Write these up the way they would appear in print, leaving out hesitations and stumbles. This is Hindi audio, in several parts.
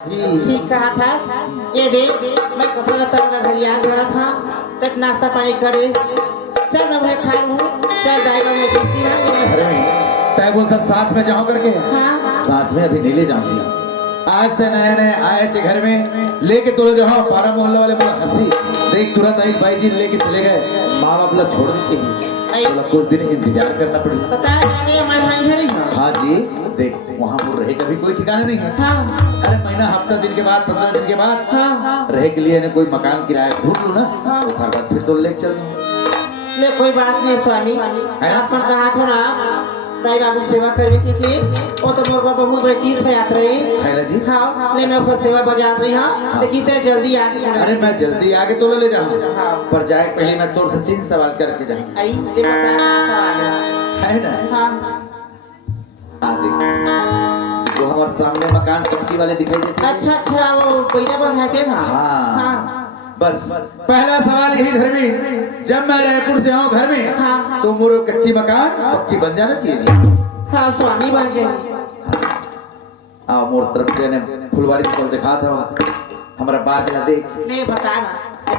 ठीक कहा था। ये देख मैं कपड़ा तक घर याद कर रहा था तक नाश्ता पानी करे चल मैं खा लूँ चल जाएगा मैं छुट्टी ना तय बोलता साथ में जाओ करके हाँ साथ में अभी नहीं ले जाऊंगी आज से नए नए आए थे घर में लेके तो जाओ पारा मोहल्ला वाले बोला हंसी देख तुरंत आई भाई जी लेके चले गए माँ बाप लोग छोड़ चाहिए कुछ दिन इंतजार करना पड़ेगा। हाँ जी देख वहाँ पर रहे कभी कोई ठिकाना नहीं है। हाँ अरे महीना हफ्ता दिन के बाद 15 दिन के बाद हाँ रहे के लिए कोई मकान किराया ढूंढ लूँ ना तो था बाद फिर तो ले चल ले कोई बात नहीं स्वामी आप कहा था ना दाई बाबू सेवा करने की वो तो लोग बहुत बड़ी तीर्थ यात्रा है जी। हाँ ले मैं ऊपर सेवा बजा रही हाँ लेकिन तेरे जल्दी आ गई अरे मैं जल्दी आगे तो ले जाऊँ हाँ पर जाए पहले मैं तोड़ से 3 सवाल करके जाऊँ आई ले बता सवाल है ना हाँ जो हमारे सामने मकान कच्ची वाले दिखाई देते हैं। अच्छा वो पहिला बंधाते ना हाँ बस पहला सवाल यही धर्मी जब मैं रायपुर से आऊँ घर में हाँ तो मोर कच्ची मकान पक्की बन जाना चाहिए। हाँ स्वामी बन गए मोर तरफ से फुलवारी फूल दिखा था हमारा बात ना देख नहीं बताना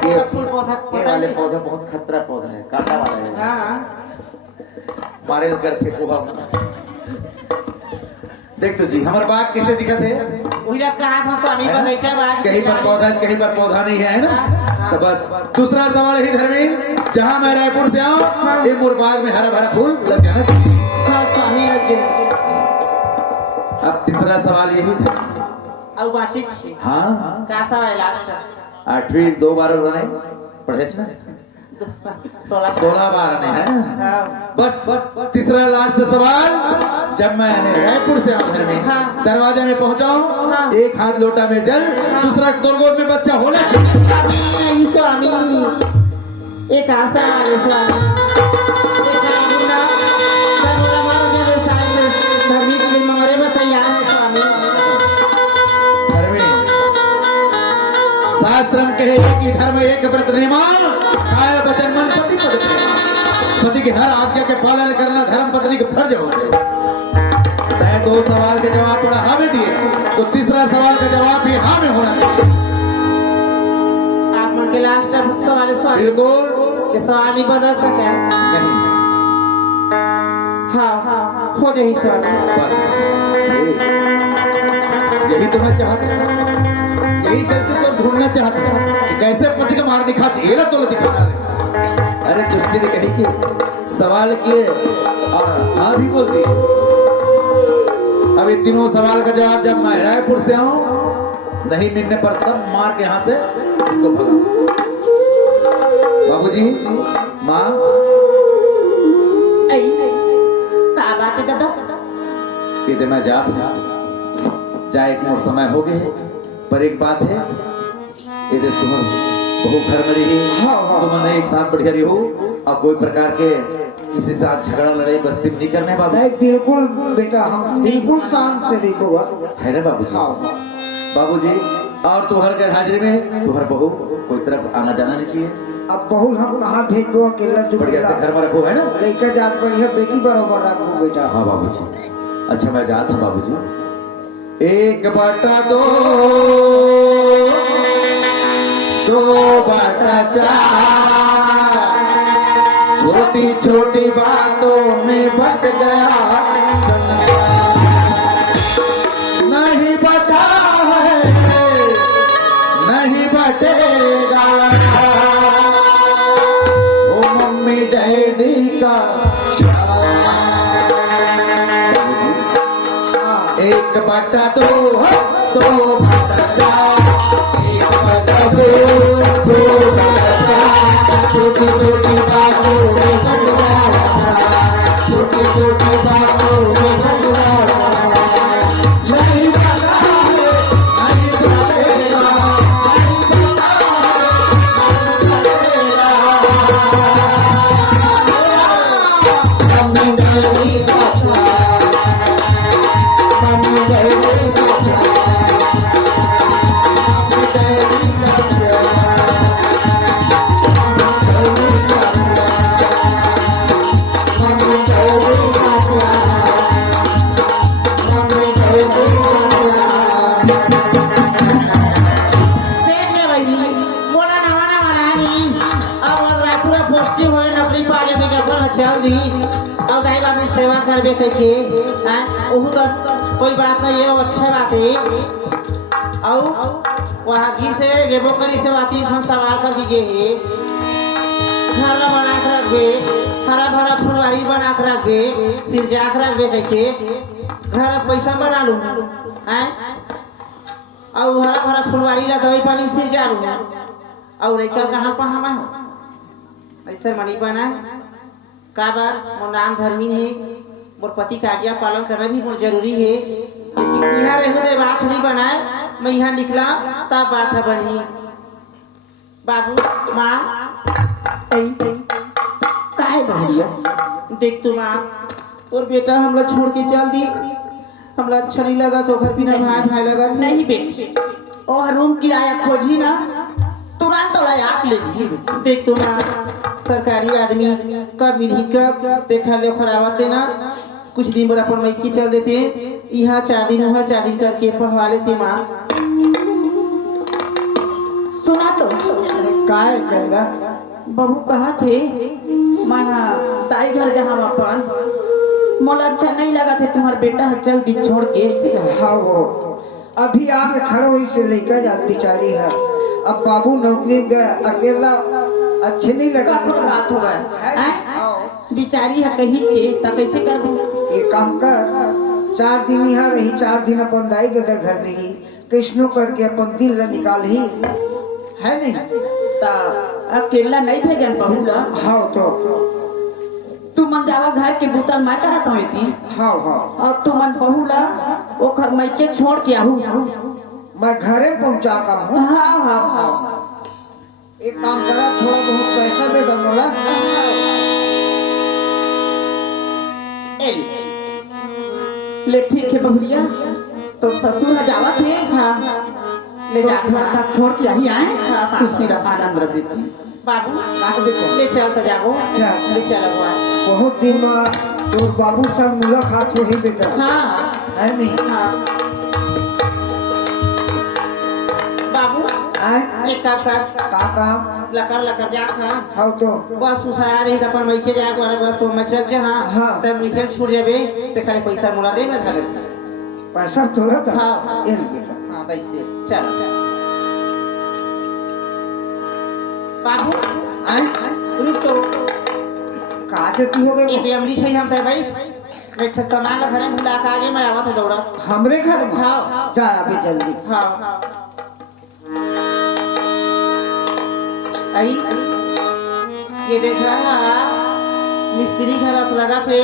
ये फूल पौधा ये वाले पौधा बहुत खतरा पौधा है कांटा वाला है हाँ मारे करके कोहा देख तो जी हमारे बाग किसे दिखा थे वही कहा था स्वामी बगीचा बाग कहीं पर पौधा नहीं है ना तो बस दूसरा सवाल ही धर्मी जहाँ मैं रायपुर से आऊँ ये मोर बाग में हरा भरा फूल लग जाना चाहिए। हाँ स्वामी लग गए अब तीसरा सवाल यही था अब बातचीत हाँ का सवाल लास्ट 8वीं 2 बार उन्होंने पढ़े ना 16 बार ने है बस तीसरा लास्ट सवाल जब मैं रायपुर से आऊँ घर में दरवाजे में पहुँचाऊँ एक हाथ लोटा में जल दूसरा गोद में बच्चा होना स्वामी एक आशा है स्वामी मरे में तैयार है स्वामी शास्त्र कहे कि धर्म एक व्रत निर्माण काय वचन मन पति पद प्रेमा पति की हर आज्ञा के पालन करना धर्म पत्नी के फर्ज होते हैं। 2 सवाल के जवाब थोड़ा हाँ में दिए तो तीसरा सवाल का जवाब भी हाँ में होना चाहिए। आप उनके लास्ट सवाल बिल्कुल ये सवाल ही बदल सके नहीं हाँ हो जाए स्वामी बस यही तो मैं चाहता हूँ यही करके तो ढूंढना चाहता हूँ कि कैसे पति का मार दिखा चेहरा तो दिखाना अरे दृष्टि ने कही कि सवाल किए और हाँ भी बोल दिए। अब ये तीनों सवाल का जवाब जब मैं रायपुर से आऊँ नहीं मिलने पर तब मार के यहाँ से इसको भगा। बाबूजी माँ ये तो मैं जात जाए एक मोर समय हो गए पर एक बात है इधर तुम्हार बहु घर में रही तुमने एक साथ बढ़िया रही हो और कोई प्रकार के किसी साथ झगड़ा लड़ाई बस्ती नहीं करने बाबू बिल्कुल बेटा हम बिल्कुल शांत से देखोगा है ना बाबूजी बाबूजी और तुम्हारे घर हाजिरी में तुम्हार बहू कोई तरफ आना जाना नहीं चाहिए। अब बहू हम कहाँ भेजो अकेला बढ़िया से घर में रखो है ना लड़का जात बढ़िया बेटी बराबर रखो बेटा। हाँ बाबूजी अच्छा मैं जाता हूँ बाबूजी 1/2 2/4 छोटी छोटी बातों में बट गया नहीं बता है नहीं बचेगा ओ मम्मी डैडी का 1/2 छोटी छोटी बातों में छोटी छोटी बातों में चल दी और दाई बाबू सेवा करबे करके हैं ओहू तो कोई बात नहीं है वो अच्छे बात है और वहाँ की से लेबो करी से वाती हम सवाल कर दी है घर ला बना के रखबे हरा भरा फुलवारी बना के रखबे सिरजा के रखबे करके घर पैसा बना लूँ हैं और हरा भरा फुलवारी ला दवाई पानी सिरजा लूँ और लड़का कहाँ पर हम ऐसा मनी बना का बार मोर नाम धर्मी है मोर पति का आज्ञा पालन करना भी मोर जरूरी है लेकिन यहाँ रहो दे बात नहीं बनाए मैं यहाँ निकला तब बात है बनी बाबू माँ काय भैया देख तू माँ और बेटा हम लोग छोड़ के चल दी हम लोग अच्छा नहीं लगा तो घर बिना भाई भाई लगा नहीं बेटी और रूम किराया खोजी ना तुरंत लायाक ले ली देख तू माँ सरकारी आदमी कब मिली कब देखा ले खराबत देना कुछ दिन बाद अपन मैकी चल देते यहाँ 4 दिन वहाँ 4 दिन करके पढ़वा लेते माँ सुना तो काय चंगा बहू कहा थे माना ताई घर जहाँ अपन मोला अच्छा नहीं लगा थे तुम्हारा बेटा चल दी छोड़ के ऐसे कहा। हाँ वो अभी आके खड़ो इसे लेकर जा बेचारी है अब बाबू नौकरी गए अकेला अच्छे नहीं लगा का कोनो बात होगा हैं? बिचारी है कहीं के तब कैसे करबू ये काम कर 4 दिन यहाँ रही 4 दिन अपन दाई के घर रही कृष्णो करके अपन दिल ला निकाल ही है नहीं ता अकेला नहीं भेजन बहू ला हाँ तो तू मन जावा घर के बुतल मैं करत हूँ थी हाँ हाँ और तू मन बहू ला वो घर मैं के छोड़ के आहू मैं घरे पहुँचा का हूँ हाँ हाँ हाँ एक काम करा थोड़ा बहुत पैसा दे दो मोला ले ठीक है बहुरिया तो ससुर है जावा थे हाँ ले तो जा घर तक छोड़ के अभी आए हाँ, हाँ। खुशी रहा आनंद रहे बाबू काट बेटा ले चल तो जाओ चल। ले चल अगवा बहुत दिन में तो बाबू सब मुलाकात हो ही बेटा हाँ है नहीं हाँ बाबू आए एक काम कर का काम लकर जा खा हाँ तो बस उसाया रही अपन मैके जाए को बस वो मचक जा हाँ हाँ। तब नीचे छूट जाबे ते खाली पैसा मोला दे मैं धरे पैसा थोड़ा था हाँ। ये बेटा हाँ कैसे चल बाबू आए रुक तो कहा देती हो ये गए दे अमली छै हम ते भाई मैं सामान ला घरे भुला के आगे मैं आवा था दौड़ा हमरे घर में हाँ। जा अभी जल्दी हाँ आई ये देख रहा मिस्त्री घर लगा थे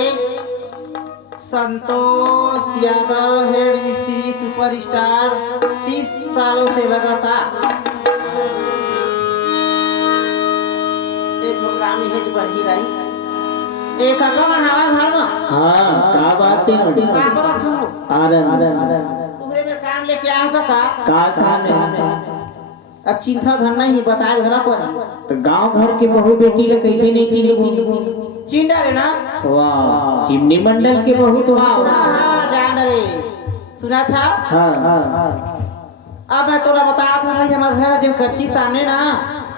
संतोष यादव हेड मिस्त्री सुपरस्टार 30 सालों से लगा था एक प्रोग्राम हेज बढ़ी रही एक अगम हमारा घर में हाँ का बात है नोटी का बड़ा था तुम्हें में काम लेके आया था का काम है अब चिंता धरना ही बताए घर पर तो गांव घर के बहू बेटी के कैसे नहीं चिन्ह चिंता रे ना वाह चिमनी मंडल के बहू तो हाँ जान रे सुना था हाँ हाँ अब मैं तोला बताया था भाई हमारे घर जिन कच्ची सामने ना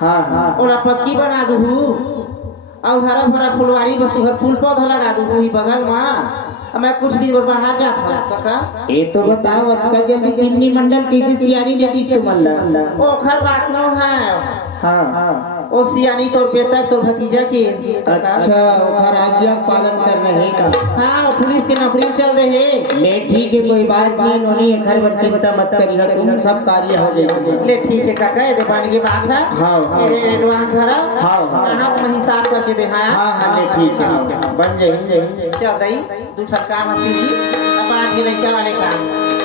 हाँ हाँ ओला पक्की बना दूँ और हरा भरा फुलवारी बस उधर फूल पौधा लगा दूँ ही बगल में अब मैं कुछ दिन और बाहर जा काका ये तो बताओ अक्का जल्दी चिमनी मंडल कैसे सियानी देती सुमल्ला ओ खर बात न है हाँ हाँ ओ सियानी तोर बेटा तोर भतीजा के अच्छा ओखर आज्ञा पालन कर रहे का हाँ वो पुलिस की नौकरी में चल रहे हैं ले ठीक है कोई बात नहीं उन्होंने घर पर चिंता मत करिएगा तुम सब कार्य हो जाएगा ले ठीक है काका ये देवानी की बात है हाँ, हाँ। मेरे एडवांस हरा हाँ, हाँ। कहाँ तुम हिसाब करके दिखाया हाँ हाँ ले ठीक है बन जाएंगे चल दई दूसरा काम हसी जी अब आज ही लड़का वाले काम